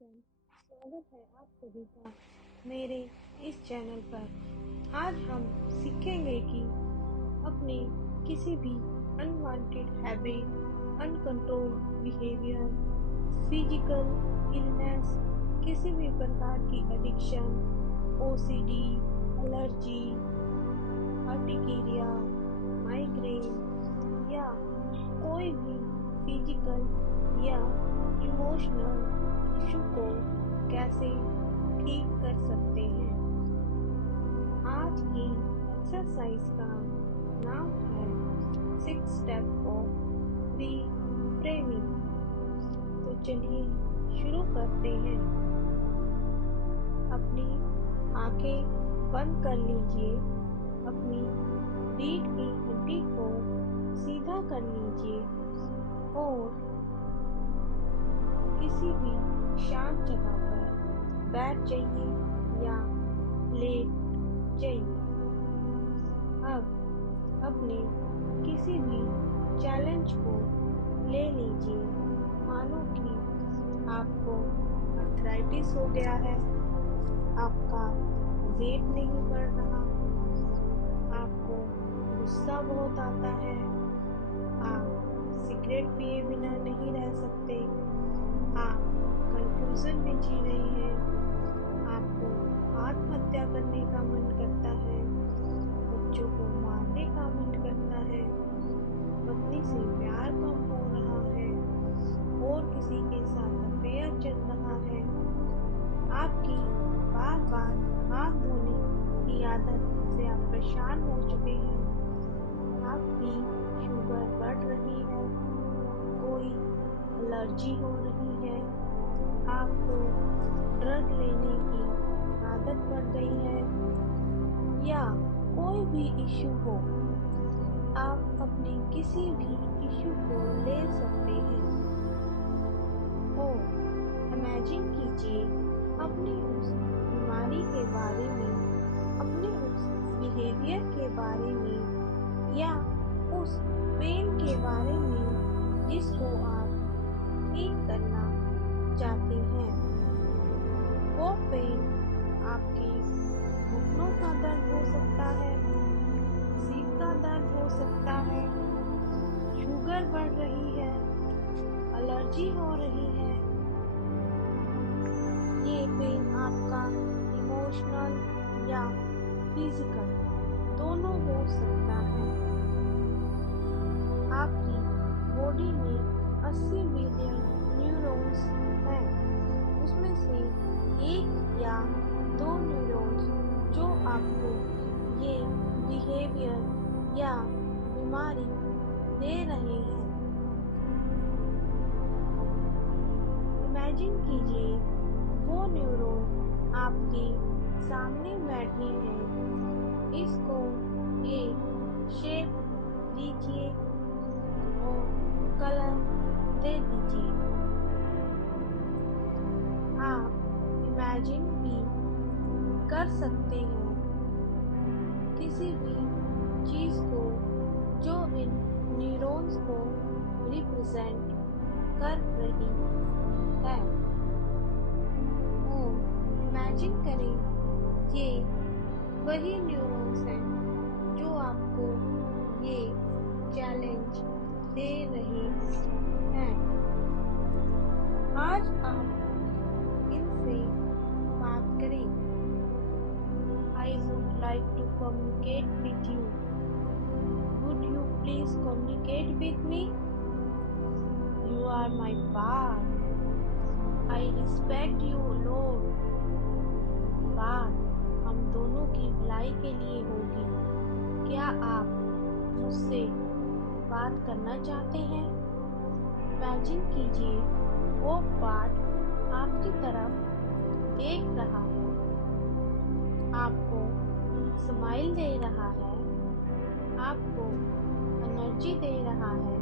Friends, स्वागत है आप सभी का मेरे इस चैनल पर। आज हम सीखेंगे कि अपने किसी भी unwanted habit, uncontrolled behaviour, physical illness, किसी भी प्रकार की addiction, OCD, allergy, urticaria, migraine या कोई भी फिजिकल या इमोशनल इशू को कैसे ठीक कर सकते हैं। आज की एक्सरसाइज का नाम है 6 स्टेप ऑफ रीफ्रेमिंग। तो चलिए शुरू करते हैं। अपनी आंखें बंद कर लीजिए, अपनी रीढ़ की हड्डी को सीधा कर लीजिए और किसी भी शांत जगह पर बैठ जाइए या लेट जाइए। अब अपने किसी भी चैलेंज को ले लीजिए। मानो कि आपको आर्थराइटिस हो गया है, आपका वेट नहीं बढ़ रहा, आपको गुस्सा बहुत आता है, आप सिगरेट पिए बिना नहीं रह सकते, आप कंफ्यूजन में जी रहे हैं, आपको आत्महत्या करने का मन करता है, बच्चों को मारने का मन करता है, पत्नी से प्यार कम हो रहा है और किसी के साथ अफेयर चल रहा है, आपकी बार बार हाथ धोने की आदत से आप परेशान हो चुके हैं, आपकी शुगर बढ़ रही है, कोई एलर्जी हो रही है, आपको ड्रग लेने की आदत पड़ गई है या कोई भी इशू हो, आप अपने किसी भी इशू को ले सकते हैं और इमेजिन कीजिए अपनी उस बीमारी के बारे में, अपने उस बिहेवियर के बारे में या उस पेन के बारे में जिसको आप ठीक करना चाहते हैं। वो पेन आपके घुटनों का दर्द हो सकता है, सीट का दर्द हो सकता है, शुगर बढ़ रही है, एलर्जी हो रही है, ये पेन आपका इमोशनल या फिजिकल दोनों हो सकता है। आपकी बॉडी में 80 बिलियन न्यूरॉन्स हैं, उसमें से 1 या 2 न्यूरॉन्स जो आपको ये बिहेवियर या बीमारी दे रहे हैं। इमेजिन कीजिए वो न्यूरॉन आपके सामने बैठे हैं, इसको एक शेप दीजिए और कलर दे दीजिए। आप इमेजिन भी कर सकते हैं किसी भी चीज को जो इन न्यूरॉन्स को रिप्रेजेंट कर रही है। और इमेजिन करें ये वही न्यूरॉन्स हैं जो आपको ये चैलेंज दे रहे हैं। आज आप इनसे बात करें। I would like to communicate with you. Would you please communicate with me? You are my part. I respect you, Lord. बात हम दोनों की भलाई के लिए होगी। क्या आप मुझसे बात करना चाहते हैं? इमेजिन कीजिए वो पार्ट आपकी तरफ देख रहा है, आपको स्माइल दे रहा है, आपको एनर्जी दे रहा है,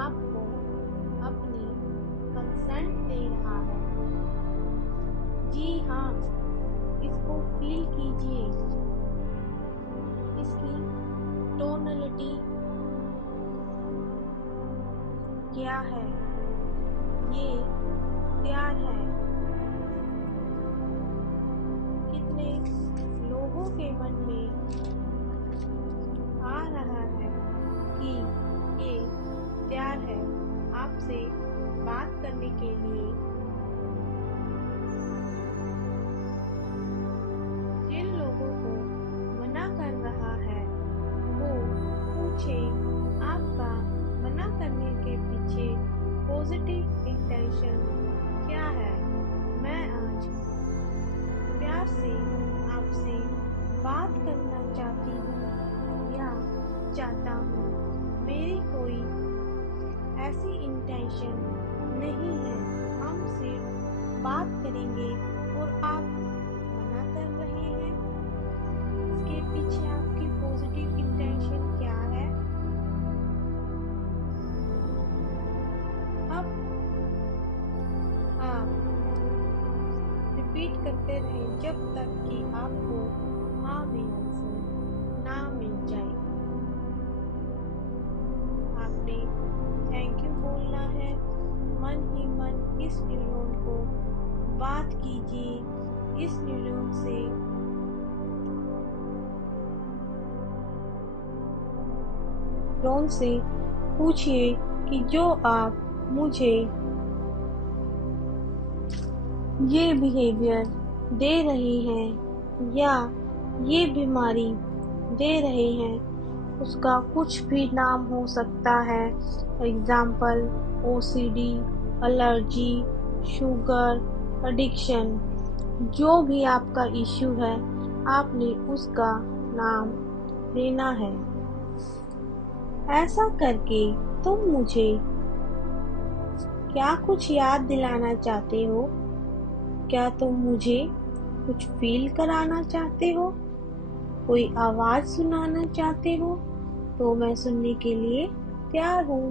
आपको अपनी कंसेंट दे रहा है। जी हाँ, इसको फील कीजिए। इसकी टोनलिटी क्या है? ये प्यार है, आपके मन में आ रहा है कि ये तैयार है आपसे बात करने के लिए, जिन लोगों को मना कर रहा है वो पूछे आपका मना करने के पीछे पॉजिटिव इंटेंशन क्या है। मैं आज प्यार से आपसे बात करना चाहती हूँ या चाहता हूँ। मेरी कोई ऐसी इंटेंशन नहीं है, हम सिर्फ बात करेंगे और आप मना कर रहे हैं। इसके पीछे आपकी पॉजिटिव इंटेंशन क्या है? अब आप रिपीट करते रहें जब तक कि आपको हाँ में आंसर ना मिल जाए। आपने थैंक यू बोलना है। मन ही मन इस न्यूरॉन को बात कीजिए। इस न्यूरॉन से पूछिए कि जो आप मुझे ये बिहेवियर दे रहे हैं या ये बीमारी दे रहे हैं, उसका कुछ भी नाम हो सकता है। Example OCD, allergy, sugar, addiction, जो भी आपका इश्यू है आपने उसका नाम लेना है। ऐसा करके तुम मुझे क्या कुछ याद दिलाना चाहते हो? क्या तुम मुझे कुछ फील कराना चाहते हो? कोई आवाज सुनाना चाहते हो? तो मैं सुनने के लिए तैयार हूँ।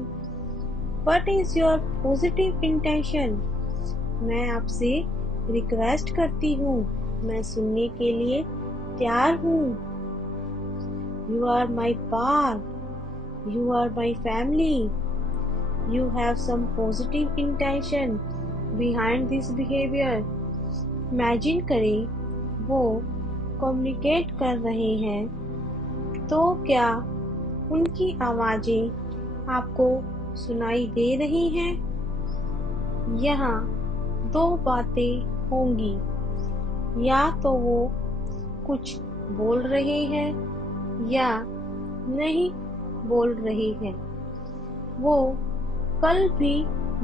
What is your positive intention? मैं आपसे रिक्वेस्ट करती हूँ, मैं सुनने के लिए तैयार हूँ। You are my part. You are my family. You have some positive intention behind this behavior. Imagine करें वो कम्युनिकेट कर रहे हैं, तो क्या उनकी आवाजें आपको सुनाई दे रही हैं? यहाँ दो बातें होंगी, या तो वो कुछ बोल रहे हैं या नहीं बोल रहे हैं। वो कल भी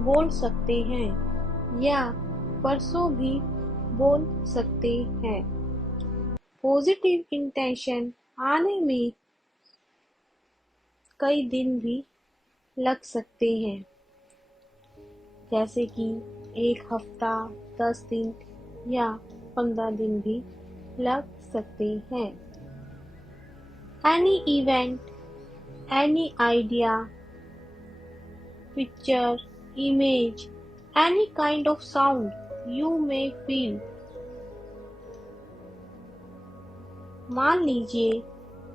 बोल सकते हैं या परसों भी बोल सकते हैं। पॉजिटिव इंटेंशन आने में कई दिन भी लग सकते हैं, जैसे कि 1 हफ्ता, 10 दिन या 15 दिन भी लग सकते हैं। Any event, any idea, picture, image, any kind of sound you may feel. मान लीजिए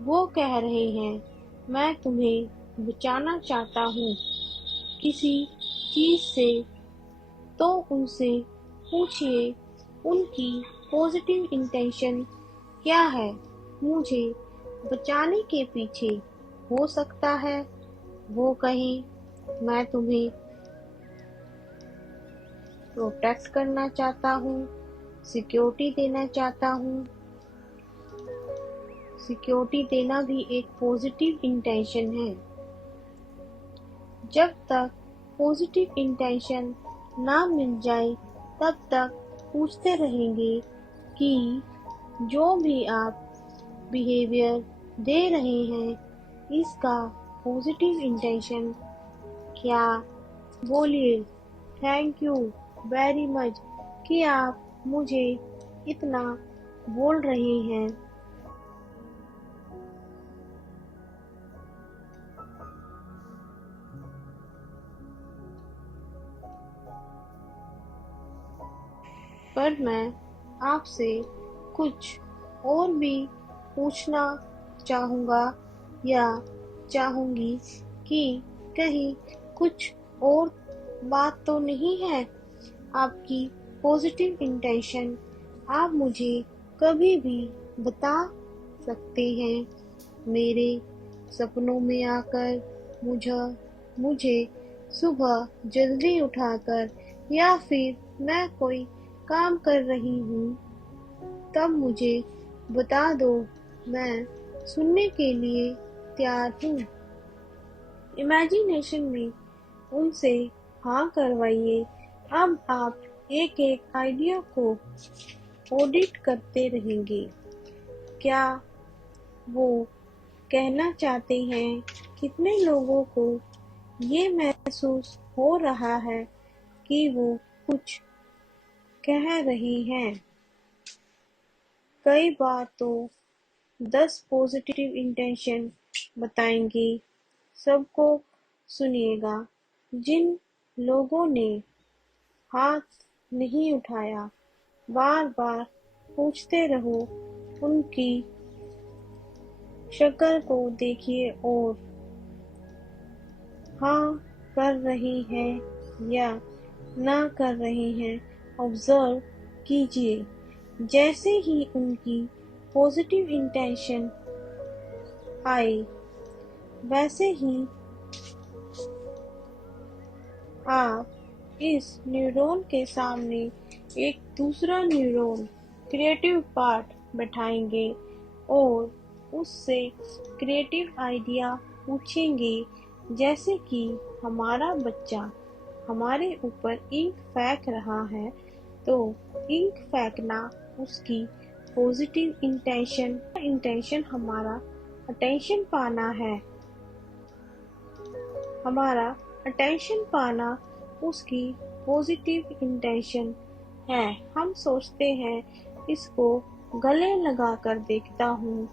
वो कह रहे हैं मैं तुम्हें बचाना चाहता हूँ किसी चीज से, तो उनसे पूछिए उनकी पॉजिटिव इंटेंशन क्या है। मुझे बचाने के पीछे हो सकता है वो कहें मैं तुम्हें प्रोटेक्ट करना चाहता हूँ, सिक्योरिटी देना चाहता हूँ। सिक्योरिटी देना भी एक पॉजिटिव इंटेंशन है। जब तक पॉजिटिव इंटेंशन ना मिल जाए तब तक पूछते रहेंगे कि जो भी आप बिहेवियर दे रहे हैं इसका पॉजिटिव इंटेंशन क्या। बोलिए थैंक यू वेरी मच कि आप मुझे इतना बोल रहे हैं। पर मैं आपसे कुछ और भी पूछना चाहूँगा या चाहूँगी कि कहीं कुछ और बात तो नहीं है। आपकी पॉजिटिव इंटेंशन आप मुझे कभी भी बता सकते हैं मेरे सपनों में आकर मुझे सुबह जल्दी उठाकर, या फिर मैं कोई काम कर रही हूँ तब मुझे बता दो, मैं सुनने के लिए तैयार हूँ। इमेजिनेशन में उनसे हाँ करवाइए। अब आप एक एक आइडिया को ऑडिट करते रहेंगे। क्या वो कहना चाहते हैं? कितने लोगों को ये महसूस हो रहा है कि वो कुछ कह रही हैं? कई बार तो 10 पॉजिटिव इंटेंशन बताएंगे। सबको सुनिएगा। जिन लोगों ने हाथ नहीं उठाया, बार बार पूछते रहो। उनकी शक्ल को देखिए और हाँ कर रही हैं या ना कर रही हैं ऑब्जर्व कीजिए। जैसे ही उनकी पॉजिटिव इंटेंशन आए, वैसे ही आप इस न्यूरॉन के सामने एक दूसरा न्यूरॉन क्रिएटिव पार्ट बैठाएंगे और उससे क्रिएटिव आइडिया पूछेंगे। जैसे कि हमारा बच्चा हमारे ऊपर इंक फेंक रहा है, तो इंक फेंकना उसकी पॉजिटिव इंटेंशन हमारा अटेंशन पाना है। हमारा अटेंशन पाना उसकी पॉजिटिव इंटेंशन है। हम सोचते हैं इसको गले लगा कर देखता हूँ,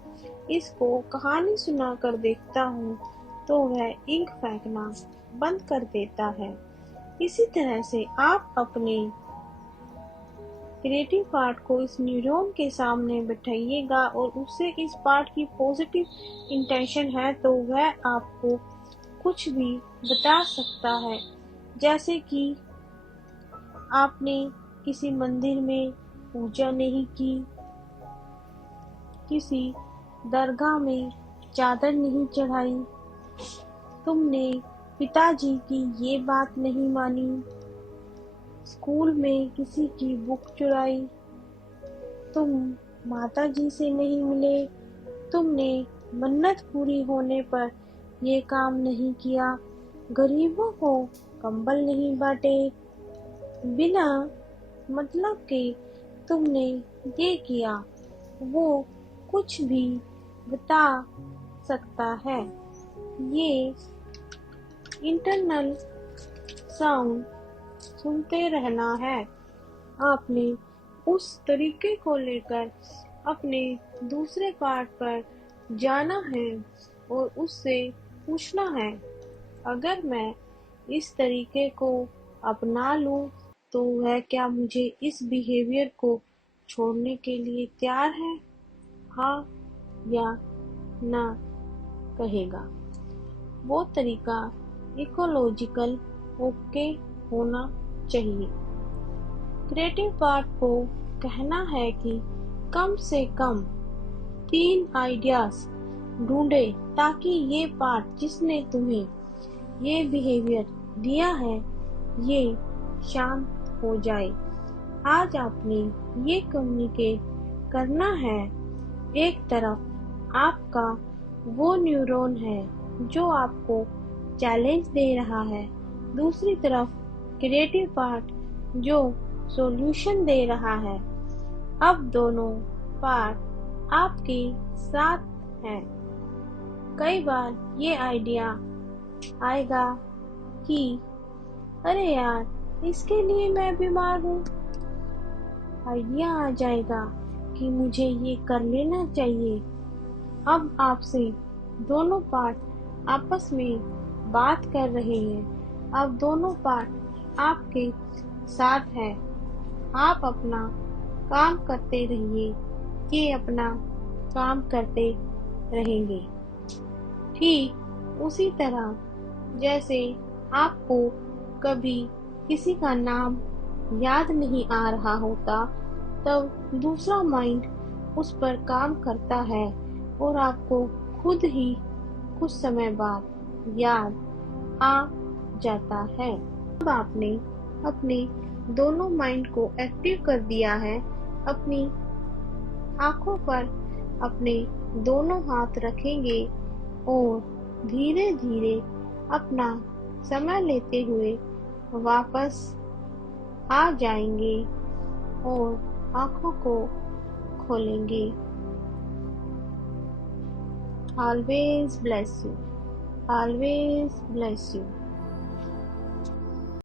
इसको कहानी सुना कर देखता हूँ, तो वह इंक फेंकना बंद कर देता है। इसी तरह से आप अपने क्रिएटिव पार्ट को इस न्यूरॉन के सामने बैठाइएगा और उससे इस पार्ट की पॉजिटिव इंटेंशन है तो वह आपको कुछ भी बता सकता है। जैसे कि आपने किसी मंदिर में पूजा नहीं की, किसी दरगाह में चादर नहीं चढ़ाई, तुमने पिताजी की ये बात नहीं मानी, स्कूल में किसी की बुक चुराई, तुम माताजी से नहीं मिले, तुमने मन्नत पूरी होने पर ये काम नहीं किया, गरीबों को कंबल नहीं बांटे, बिना मतलब के तुमने ये किया, वो कुछ भी बता सकता है। ये इंटरनल साउंड सुनते रहना है। आपने उस तरीके को लेकर अपने दूसरे पार्ट पर जाना है और उससे पूछना है, अगर मैं इस तरीके को अपना लूं तो वह क्या मुझे इस बिहेवियर को छोड़ने के लिए तैयार है? हाँ या ना कहेगा। वो तरीका इकोलॉजिकल ओके होना चाहिए। क्रिएटिव पार्ट को कहना है कि कम से कम 3 आइडियाज ढूंढे ताकि ये पार्ट जिसने तुम्हें ये बिहेवियर दिया है ये शांत हो जाए। आज आपने ये कम्युनिकेट करना है। एक तरफ आपका वो न्यूरॉन है जो आपको चैलेंज दे रहा है, दूसरी तरफ क्रिएटिव पार्ट जो सॉल्यूशन दे रहा है। अब दोनों पार्ट आपके साथ हैं। कई बार ये आइडिया आएगा कि अरे यार, इसके लिए मैं बीमार हूँ। आइडिया आ जाएगा कि मुझे ये कर लेना चाहिए। अब आपसे दोनों पार्ट आपस में बात कर रहे हैं। अब दोनों पार्ट आपके साथ है। आप अपना काम करते रहिए, ये अपना काम करते रहेंगे। ठीक उसी तरह जैसे आपको कभी किसी का नाम याद नहीं आ रहा होता, तब दूसरा माइंड उस पर काम करता है। और आपको खुद ही कुछ समय बाद याद आ जाता है। अब आपने अपने दोनों माइंड को एक्टिव कर दिया है। अपनी आंखों पर अपने दोनों हाथ रखेंगे और धीरे धीरे अपना समय लेते हुए वापस आ जाएंगे और आंखों को खोलेंगे। Always bless you. Always bless you.